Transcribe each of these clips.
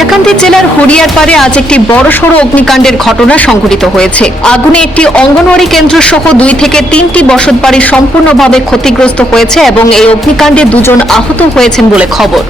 হাইলাকান্দি জেলার হরিয়ারপাড়ে আজ একটি বড়সড় অগ্নিকাণ্ডের ঘটনা সংঘটিত হয়েছে। আগুনে একটি অঙ্গনওয়াড়ি কেন্দ্র সহ 2 থেকে 3টি বসতবাড়ি সম্পূর্ণভাবে ক্ষতিগ্রস্ত হয়েছে এবং এই অগ্নিকাণ্ডে 2 জন আহত হয়েছেন বলে খবর।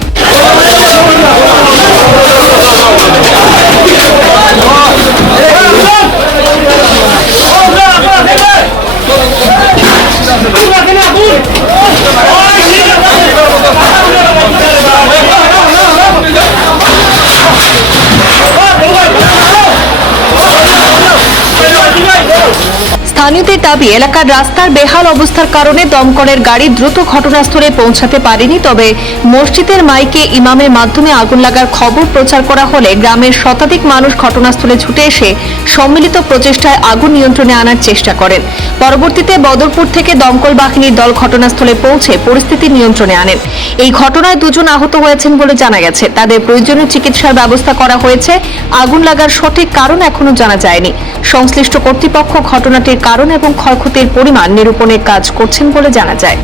স্থানীয়দের দাবি, এলাকার রাস্তার বেহাল অবস্থার কারণে দমকলের গাড়ি দ্রুত ঘটনাস্থলে পৌঁছাতে পারেনি। তবে মসজিদের মাইকে ইমামের মাধ্যমে আগুন লাগার খবর প্রচার করা হলে গ্রামের শতাধিক মানুষ ঘটনাস্থলে ছুটে এসে সম্মিলিত প্রচেষ্টায় আগুন নিয়ন্ত্রণে আনার চেষ্টা করেন। পরবর্তীতে বদরপুর থেকে দমকল বাহিনীর দল ঘটনাস্থলে পৌঁছে পরিস্থিতি নিয়ন্ত্রণে আনেন। এই ঘটনায় 2 জন আহত হয়েছেন বলে জানা গেছে। তাদের প্রয়োজনীয় চিকিৎসার ব্যবস্থা করা হয়েছে। আগুন লাগার সঠিক কারণ এখনো জানা যায়নি। সংশ্লিষ্ট কর্তৃপক্ষ ঘটনাটির কারণ এবং ক্ষয়ক্ষতির পরিমাণ নিরূপণের কাজ করছেন বলে জানা যায়।